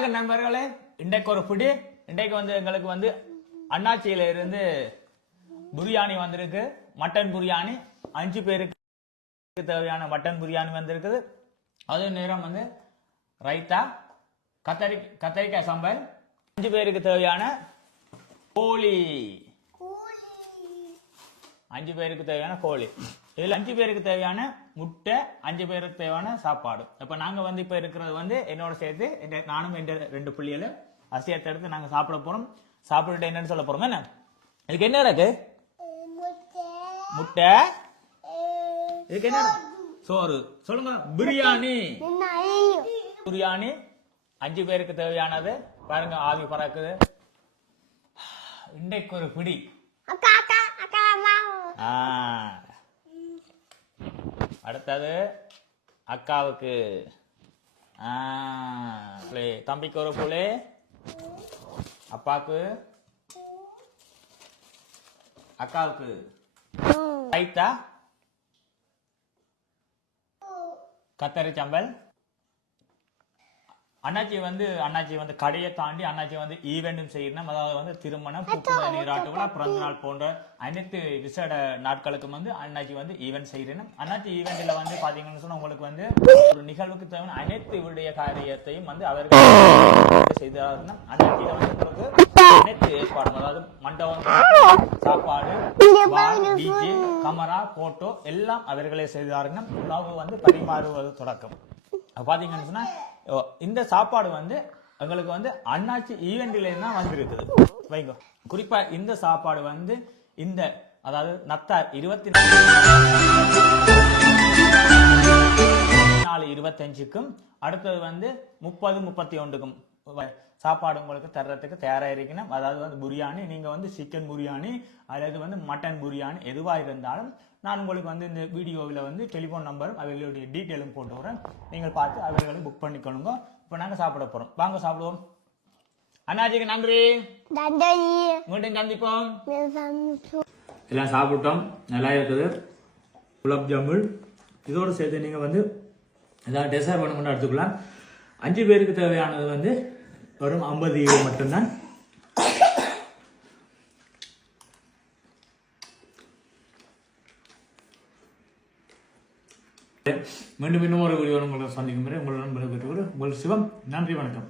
வணக்கம் நண்பர்களே, இன்றைக்கு ஒரு பிடி. இன்றைக்கு வந்து எங்களுக்கு வந்து அண்ணாச்சியில இருந்து பிரியாணி வந்திருக்கு. மட்டன் பிரியாணி 5 பேருக்கு தேவையான மட்டன் பிரியாணி வந்திருக்குது. அதே நேரம் வந்து ரைத்தா, கத்தரிக்காய் சம்பல், 5 பேருக்கு தேவையான கோழி, 5 பேருக்கு தேவையான கோழி, இதில் 5 பேருக்கு தேவையான முட்டை, 5 பேருக்கு தேவையான சாப்பாடு. இப்போ நாங்கள் வந்து இப்போ இருக்கிறது வந்து என்னோட சேர்த்து நானும் என் 2 பிள்ளைகளும் அரிசியத்தை எடுத்து நாங்கள் சாப்பிட போகிறோம். சாப்பிட்டுட்டு என்னன்னு சொல்ல போகிறோம். என்ன இதுக்கு என்ன இருக்கு? முட்டை. இதுக்கு என்ன? சோறு. சொல்லுங்க. பிரியாணி. பிரியாணி 5 பேருக்கு தேவையானது. பாருங்க, ஆவி பறக்குது. இன்றைக்கு ஒரு பிடி. அடுத்தது அக்காவுக்கு, தம்பிக்கு ஒரு புளி, அப்பாவுக்கு, அக்காவுக்கு ரைத்தா, கத்தரி சம்பல். அண்ணாச்சி வந்து கடையை தாண்டி அண்ணாச்சி வந்து ஈவெண்ட்டும் செய்யணும். அதாவது வந்து திருமணம், புப்புத நீராட்டு விழா, பிறந்த நாள் போன்ற அனைத்து விசேட நாட்களுக்கும் வந்து அண்ணாச்சி வந்து ஈவெண்ட் செய்யணும். அண்ணாச்சி ஈவெண்ட்ல வந்து பாத்தீங்கன்னு சொன்னா உங்களுக்கு வந்து ஒரு நிகழ்வுக்கு தேவையான அனைத்து இவருடைய காரியத்தையும் வந்து அவர்கள் செய்தார்கள். அண்ணாச்சியில வந்து உங்களுக்கு அனைத்து ஏற்பாடும், அதாவது மண்டபம், சாப்பாடு, டிஜே, கமரா, போட்டோ எல்லாம் அவர்களே செய்தார்கள். உணவு வந்து பரிமாறுவது தொடக்கம். பாத்தீங்கன்னு சொன்னா இந்த சாப்பாடு வந்து எங்களுக்கு வந்து அண்ணாச்சி ஈவெண்ட்ல தான் வந்திருக்குது. வைங்க, குறிப்பா இந்த சாப்பாடு வந்து இந்த அதாவது நத்தார் 24-25க்கும் அடுத்தது வந்து 30-31க்கும் சாப்பாடு உங்களுக்கு தர்றதுக்கு தயாராக இருக்கணும். அதாவது வந்து பிரியாணி, நீங்க வந்து சிக்கன் பிரியாணி அல்லது வந்து மட்டன் பிரியாணி எதுவாக இருந்தாலும் நான் உங்களுக்கு வந்து இந்த வீடியோவில் வந்து டெலிஃபோன் நம்பரும் அவர்களுடைய டீட்டெயிலும் போட்டு வரேன். நீங்கள் பார்த்து அவர்களை புக் பண்ணிக்கொள்ளுங்க. இப்போ நாங்கள் சாப்பிட போறோம். வாங்க சாப்பிடுவோம். அண்ணாச்சிக்கு நன்றி. மீண்டும் சந்திப்போம். எல்லாம் சாப்பிட்டோம், நல்லா இருக்குது. குலாப் ஜாமுன் இதோடு சேர்த்து நீங்கள் வந்து ஏதாவது டெசர்ட் பண்ண எடுத்துக்கலாம். 5 பேருக்கு தேவையானது வந்து வெறும் 50 மட்டும்தான். மீண்டும் இன்னும் ஒரு வீடியோ உங்களை சந்திக்கும் வரை உங்களுடன் உங்கள் சிவம். நன்றி, வணக்கம்.